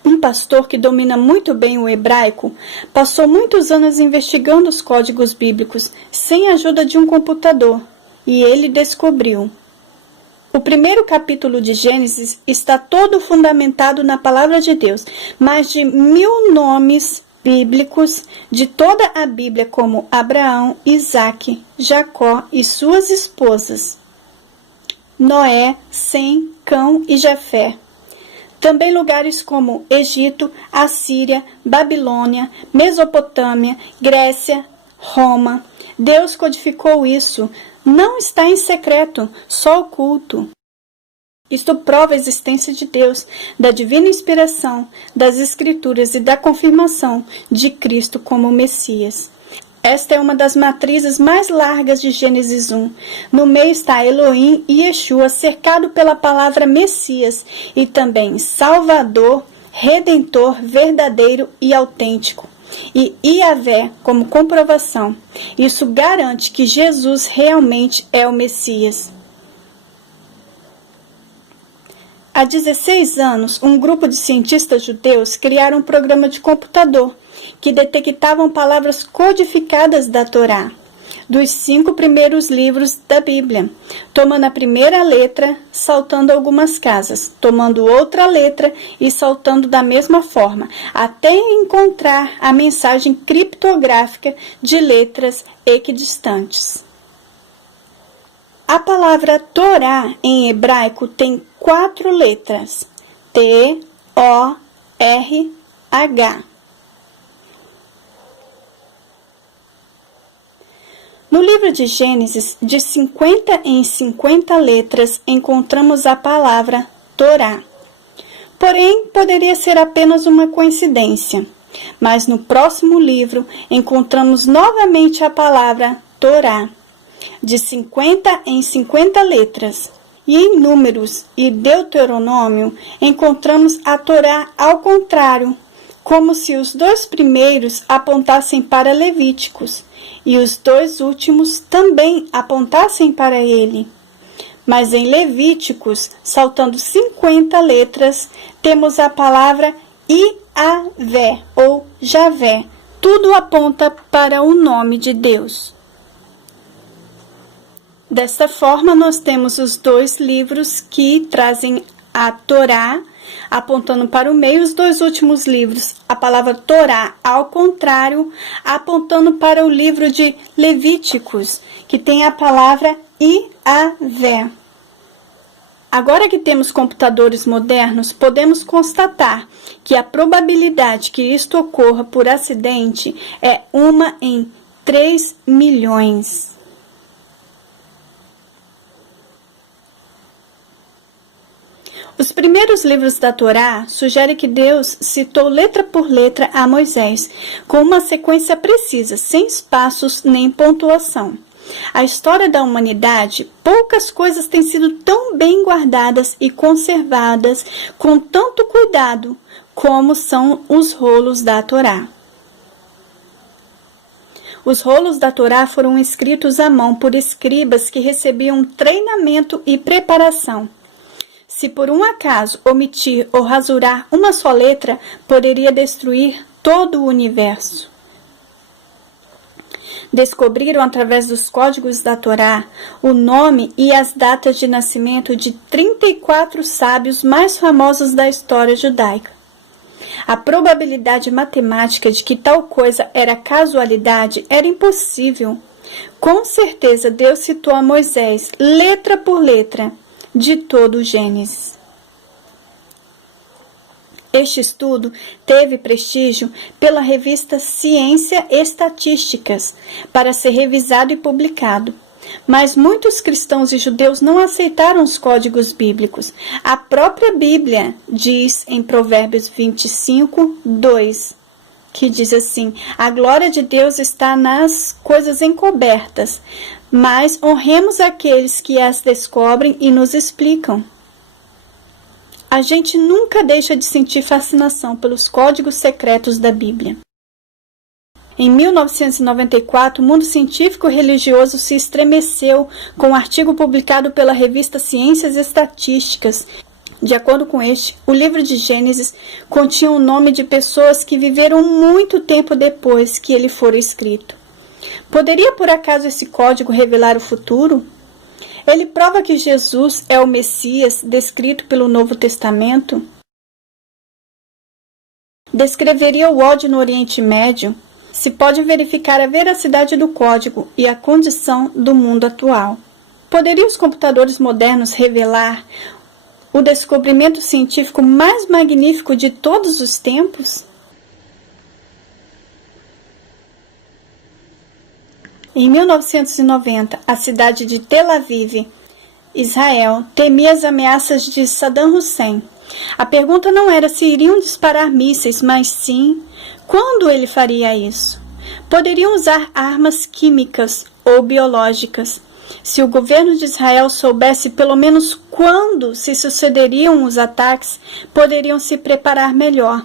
Um Um pastor que domina muito bem o hebraico passou muitos anos investigando os códigos bíblicos sem a ajuda de um computador, e ele descobriu. O primeiro capítulo de Gênesis está todo fundamentado na palavra de Deus. Mais de 1000 nomes bíblicos de toda a Bíblia, como Abraão, Isaque, Jacó e suas esposas, Noé, Sem, Cão e Jafé. Também lugares como Egito, Assíria, Babilônia, Mesopotâmia, Grécia, Roma. Deus codificou isso. Não está em secreto, só oculto. Isto prova a existência de Deus, da divina inspiração, das Escrituras e da confirmação de Cristo como Messias. Esta é uma das matrizes mais largas de Gênesis 1. No meio está Elohim e Yeshua, cercado pela palavra Messias, e também Salvador, Redentor, verdadeiro e autêntico. E Yahvé como comprovação. Isso garante que Jesus realmente é o Messias. Há 16 anos, um grupo de cientistas judeus criaram um programa de computador que detectavam palavras codificadas da Torá, dos 5 primeiros livros da Bíblia, tomando a primeira letra, saltando algumas casas, tomando outra letra e saltando da mesma forma, até encontrar a mensagem criptográfica de letras equidistantes. A palavra Torá em hebraico tem 4 letras, T-O-R-H. No livro de Gênesis, de 50 em 50 letras, encontramos a palavra Torá. Porém, poderia ser apenas uma coincidência. Mas no próximo livro, encontramos novamente a palavra Torá, de 50 em 50 letras. E em Números e Deuteronômio, encontramos a Torá ao contrário, como se os 2 primeiros apontassem para Levíticos, e os 2 últimos também apontassem para ele. Mas em Levíticos, saltando 50 letras, temos a palavra Iavé ou Javé. Tudo aponta para o nome de Deus. Desta forma, nós temos os 2 livros que trazem a Torá, apontando para o meio, os 2 últimos livros, a palavra Torá ao contrário, apontando para o livro de Levíticos, que tem a palavra Iavé. Agora que temos computadores modernos, podemos constatar que a probabilidade que isto ocorra por acidente é 1 em 3 milhões. Os primeiros livros da Torá sugerem que Deus citou letra por letra a Moisés, com uma sequência precisa, sem espaços nem pontuação. A história da humanidade, poucas coisas têm sido tão bem guardadas e conservadas com tanto cuidado como são os rolos da Torá. Os rolos da Torá foram escritos à mão por escribas que recebiam treinamento e preparação. Se por um acaso omitir ou rasurar uma só letra, poderia destruir todo o universo. Descobriram através dos códigos da Torá o nome e as datas de nascimento de 34 sábios mais famosos da história judaica. A probabilidade matemática de que tal coisa era casualidade era impossível. Com certeza Deus citou a Moisés, letra por letra, de todo o Gênesis. Este estudo teve prestígio pela revista Ciência e Estatísticas para ser revisado e publicado. Mas muitos cristãos e judeus não aceitaram os códigos bíblicos. A própria Bíblia diz em Provérbios 25:2, que diz assim: a glória de Deus está nas coisas encobertas, mas honremos aqueles que as descobrem e nos explicam. A gente nunca deixa de sentir fascinação pelos códigos secretos da Bíblia. Em 1994, o mundo científico e religioso se estremeceu com um artigo publicado pela revista Ciências e Estatísticas, De acordo com este, o livro de Gênesis continha o nome de pessoas que viveram muito tempo depois que ele fora escrito. Poderia por acaso esse código revelar o futuro? Ele prova que Jesus é o Messias descrito pelo Novo Testamento? Descreveria o ódio no Oriente Médio? Se pode verificar a veracidade do código e a condição do mundo atual. Poderiam os computadores modernos revelar o descobrimento científico mais magnífico de todos os tempos? Em 1990, a cidade de Tel Aviv, Israel, temia as ameaças de Saddam Hussein. A pergunta não era se iriam disparar mísseis, mas sim quando ele faria isso. Poderiam usar armas químicas ou biológicas. Se o governo de Israel soubesse pelo menos quando se sucederiam os ataques, poderiam se preparar melhor.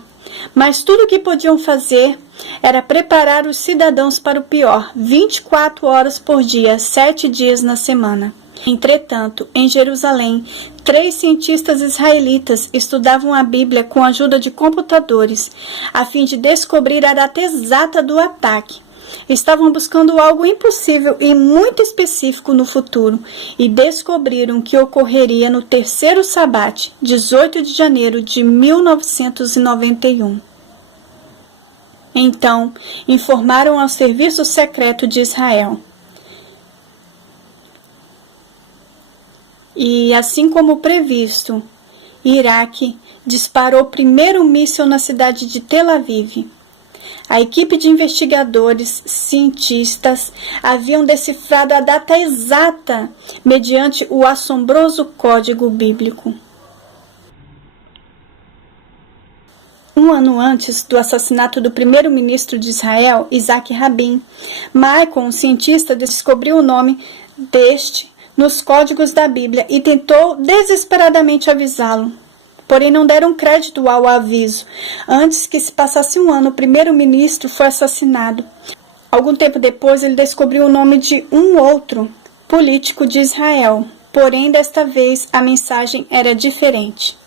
Mas tudo o que podiam fazer era preparar os cidadãos para o pior, 24 horas por dia, 7 dias na semana. Entretanto, em Jerusalém, 3 cientistas israelitas estudavam a Bíblia com a ajuda de computadores, a fim de descobrir a data exata do ataque. Estavam buscando algo impossível e muito específico no futuro e descobriram que ocorreria no terceiro sabate, 18 de janeiro de 1991. Então, informaram ao Serviço Secreto de Israel. E, assim como previsto, Iraque disparou o primeiro míssil na cidade de Tel Aviv. A equipe de investigadores, cientistas, haviam decifrado a data exata mediante o assombroso código bíblico. Um ano antes do assassinato do primeiro-ministro de Israel, Isaac Rabin, Michael, um cientista, descobriu o nome deste nos códigos da Bíblia e tentou desesperadamente avisá-lo. Porém, não deram crédito ao aviso. Antes que se passasse um ano, o primeiro-ministro foi assassinado. Algum tempo depois, ele descobriu o nome de um outro político de Israel. Porém, desta vez, a mensagem era diferente.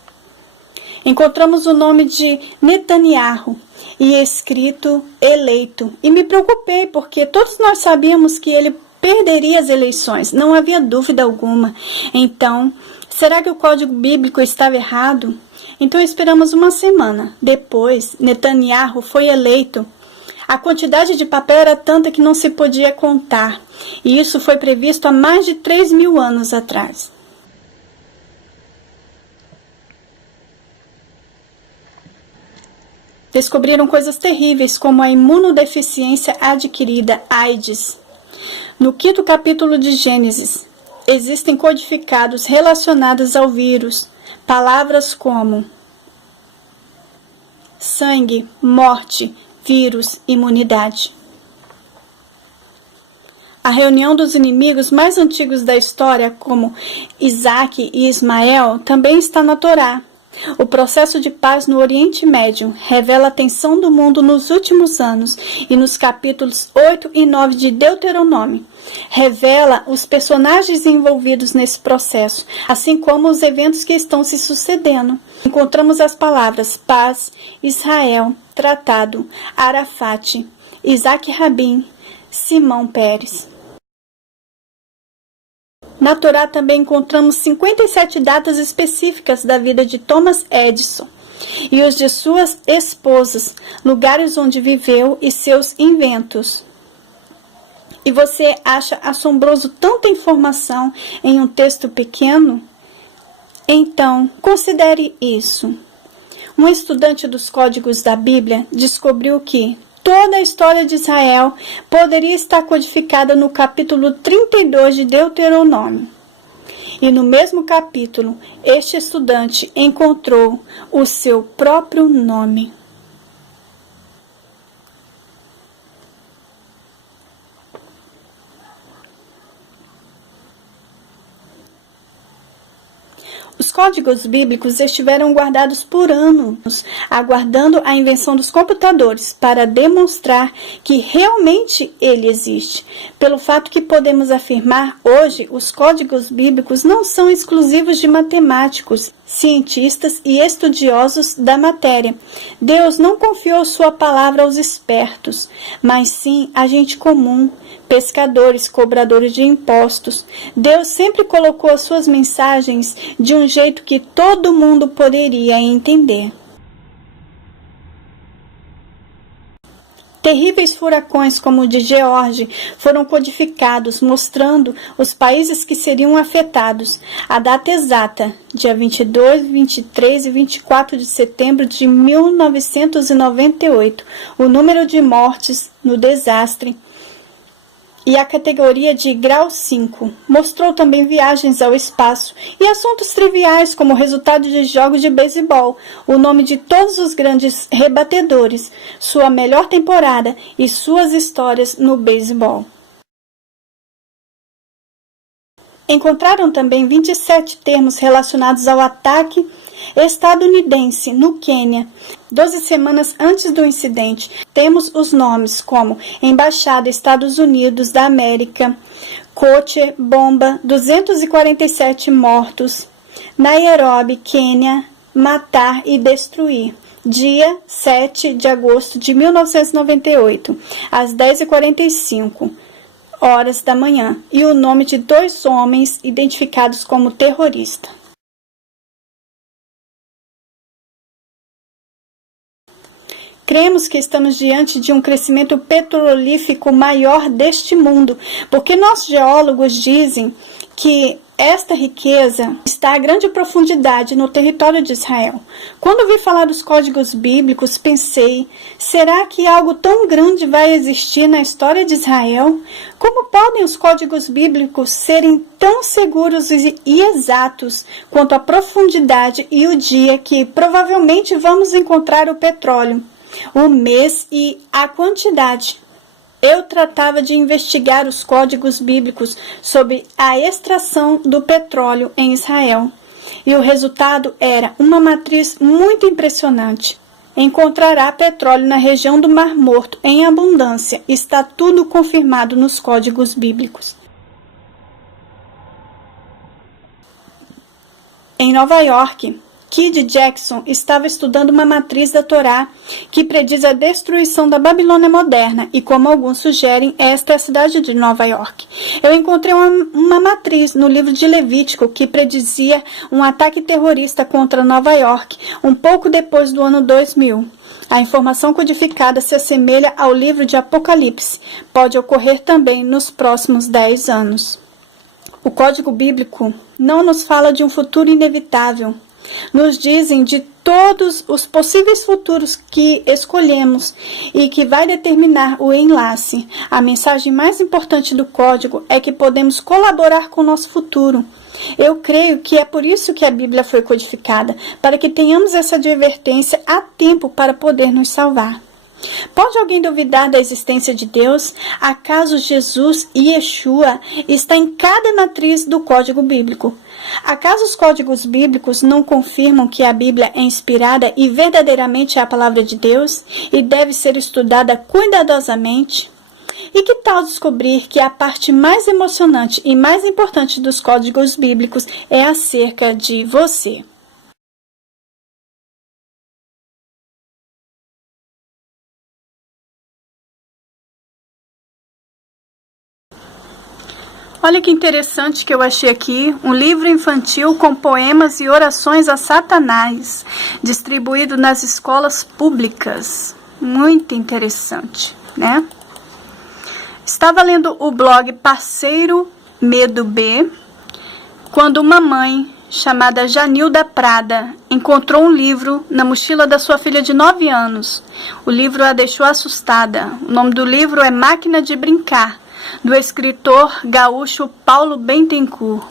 Encontramos o nome de Netanyahu e escrito eleito. E me preocupei, porque todos nós sabíamos que ele perderia as eleições. Não havia dúvida alguma. Então, será que o código bíblico estava errado? Então esperamos uma semana. Depois, Netanyahu foi eleito. A quantidade de papel era tanta que não se podia contar. E isso foi previsto há mais de 3.000 anos atrás. Descobriram coisas terríveis, como a imunodeficiência adquirida, AIDS. No 5º capítulo de Gênesis, existem codificados relacionados ao vírus, palavras como sangue, morte, vírus, imunidade. A reunião dos inimigos mais antigos da história, como Isaac e Ismael, também está na Torá. O processo de paz no Oriente Médio revela a tensão do mundo nos últimos anos e nos capítulos 8 e 9 de Deuteronômio. Revela os personagens envolvidos nesse processo, assim como os eventos que estão se sucedendo. Encontramos as palavras paz, Israel, tratado, Arafat, Isaac Rabin, Simão Peres. Na Torá também encontramos 57 datas específicas da vida de Thomas Edison e os de suas esposas, lugares onde viveu e seus inventos. E você acha assombroso tanta informação em um texto pequeno? Então, considere isso. Um estudante dos códigos da Bíblia descobriu que toda a história de Israel poderia estar codificada no capítulo 32 de Deuteronômio. E no mesmo capítulo, este estudante encontrou o seu próprio nome. Os códigos bíblicos estiveram guardados por anos, aguardando a invenção dos computadores para demonstrar que realmente ele existe. Pelo fato que podemos afirmar hoje, os códigos bíblicos não são exclusivos de matemáticos, cientistas e estudiosos da matéria. Deus não confiou sua palavra aos espertos, mas sim a gente comum, pescadores, cobradores de impostos. Deus sempre colocou as suas mensagens de um jeito que todo mundo poderia entender. Terríveis furacões como o de George foram codificados, mostrando os países que seriam afetados. A data exata, dia 22, 23 e 24 de setembro de 1998, o número de mortes no desastre e a categoria de grau 5. Mostrou também viagens ao espaço e assuntos triviais como o resultado de jogos de beisebol, o nome de todos os grandes rebatedores, sua melhor temporada e suas histórias no beisebol. Encontraram também 27 termos relacionados ao ataque estadunidense no Quênia. 12 semanas antes do incidente, temos os nomes como Embaixada Estados Unidos da América, Koche, bomba, 247 mortos, Nairobi, Quênia, matar e destruir. Dia 7 de agosto de 1998, às 10h45 horas da manhã, e o nome de 2 homens identificados como terroristas. Cremos que estamos diante de um crescimento petrolífero maior deste mundo, porque nossos geólogos dizem que esta riqueza está a grande profundidade no território de Israel. Quando ouvi falar dos códigos bíblicos, pensei, será que algo tão grande vai existir na história de Israel? Como podem os códigos bíblicos serem tão seguros e exatos quanto a profundidade e o dia que provavelmente vamos encontrar o petróleo, o mês e a quantidade? Eu tratava de investigar os códigos bíblicos sobre a extração do petróleo em Israel. E o resultado era uma matriz muito impressionante. Encontrará petróleo na região do Mar Morto em abundância. Está tudo confirmado nos códigos bíblicos. Em Nova York, Kid Jackson estava estudando uma matriz da Torá que prediz a destruição da Babilônia moderna e, como alguns sugerem, esta é a cidade de Nova York. Eu encontrei uma matriz no livro de Levítico que predizia um ataque terrorista contra Nova York um pouco depois do ano 2000. A informação codificada se assemelha ao livro de Apocalipse. Pode ocorrer também nos próximos 10 anos. O código bíblico não nos fala de um futuro inevitável. Nos dizem de todos os possíveis futuros que escolhemos e que vai determinar o enlace. A mensagem mais importante do código é que podemos colaborar com o nosso futuro. Eu creio que é por isso que a Bíblia foi codificada, para que tenhamos essa advertência a tempo para poder nos salvar. Pode alguém duvidar da existência de Deus? Acaso Jesus e Yeshua está em cada matriz do código bíblico? Acaso os códigos bíblicos não confirmam que a Bíblia é inspirada e verdadeiramente é a palavra de Deus e deve ser estudada cuidadosamente? E que tal descobrir que a parte mais emocionante e mais importante dos códigos bíblicos é acerca de você? Olha que interessante que eu achei aqui, um livro infantil com poemas e orações a Satanás, distribuído nas escolas públicas. Muito interessante, né? Estava lendo o blog Parceiro Medo B, quando uma mãe chamada Janilda Prada encontrou um livro na mochila da sua filha de 9 anos. O livro a deixou assustada. O nome do livro é Máquina de Brincar, do escritor gaúcho Paulo Bentencourt.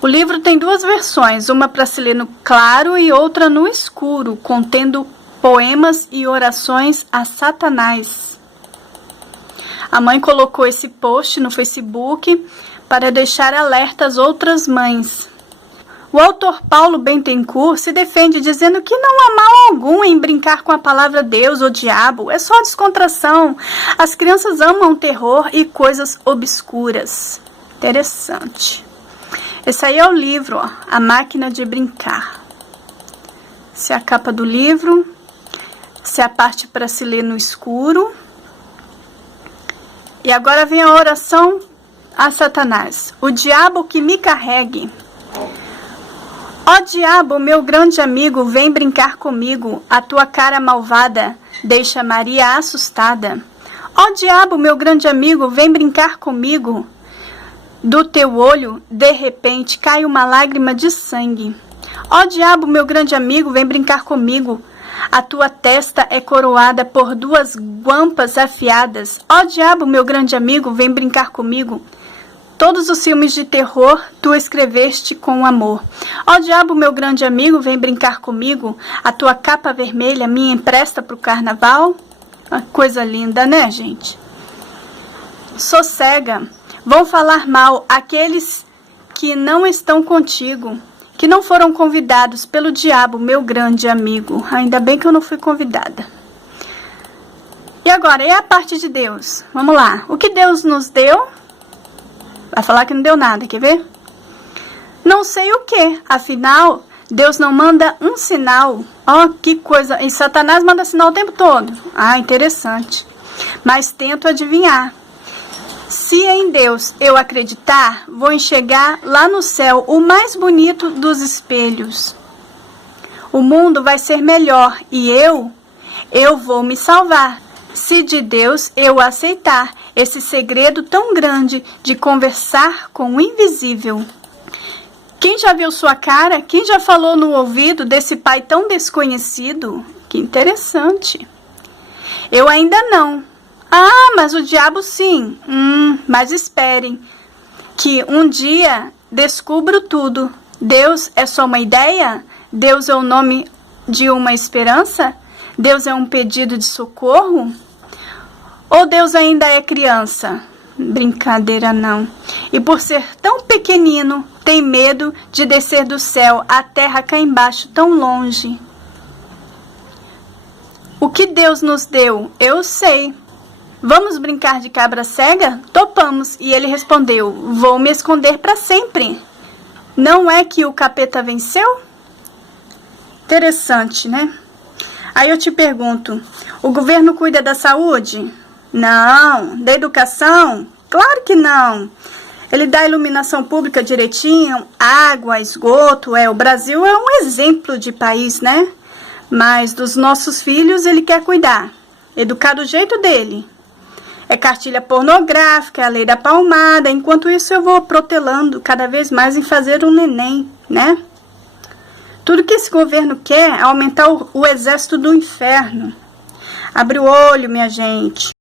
O livro tem 2 versões, uma para se ler no claro e outra no escuro, contendo poemas e orações a Satanás. A mãe colocou esse post no Facebook para deixar alerta às outras mães. O autor Paulo Bentencourt se defende dizendo que não há mal algum em brincar com a palavra Deus ou diabo, é só descontração. As crianças amam terror e coisas obscuras. Interessante. Esse aí é o livro, ó, A Máquina de Brincar. Essa é a capa do livro. Essa é a parte para se ler no escuro. E agora vem a oração a Satanás. O diabo que me carregue. Ó diabo, meu grande amigo, vem brincar comigo. A tua cara malvada deixa Maria assustada. Ó diabo, meu grande amigo, vem brincar comigo. Do teu olho, de repente, cai uma lágrima de sangue. Ó diabo, meu grande amigo, vem brincar comigo. A tua testa é coroada por 2 guampas afiadas. Ó diabo, meu grande amigo, vem brincar comigo. Todos os filmes de terror tu escreveste com amor. Ó diabo, meu grande amigo, vem brincar comigo. A tua capa vermelha me empresta pro carnaval. Uma coisa linda, né, gente? Sossega. Vão falar mal aqueles que não estão contigo, que não foram convidados pelo diabo, meu grande amigo. Ainda bem que eu não fui convidada. E agora, e a parte de Deus? Vamos lá. O que Deus nos deu? Vai falar que não deu nada, quer ver? Não sei o que, afinal, Deus não manda um sinal. Ó, que coisa, e Satanás manda sinal o tempo todo. Ah, interessante. Mas tento adivinhar. Se em Deus eu acreditar, vou enxergar lá no céu o mais bonito dos espelhos. O mundo vai ser melhor e eu vou me salvar. Se de Deus eu aceitar esse segredo tão grande de conversar com o invisível. Quem já viu sua cara? Quem já falou no ouvido desse pai tão desconhecido? Que interessante. Eu ainda não. Ah, mas o diabo sim. Mas esperem, que um dia descubro tudo. Deus é só uma ideia? Deus é o nome de uma esperança? Deus é um pedido de socorro? Ou Deus ainda é criança? Brincadeira não. E por ser tão pequenino, tem medo de descer do céu à terra cá embaixo, tão longe. O que Deus nos deu, eu sei. Vamos brincar de cabra cega? Topamos. E ele respondeu, vou me esconder para sempre. Não é que o capeta venceu? Interessante, né? Aí eu te pergunto, o governo cuida da saúde? Não. Da educação? Claro que não. Ele dá iluminação pública direitinho, água, esgoto. O Brasil é um exemplo de país, né? Mas dos nossos filhos ele quer cuidar. Educar do jeito dele. É cartilha pornográfica, é a lei da palmada. Enquanto isso eu vou protelando cada vez mais em fazer um neném, né? Tudo que esse governo quer é aumentar o exército do inferno. Abre o olho, minha gente.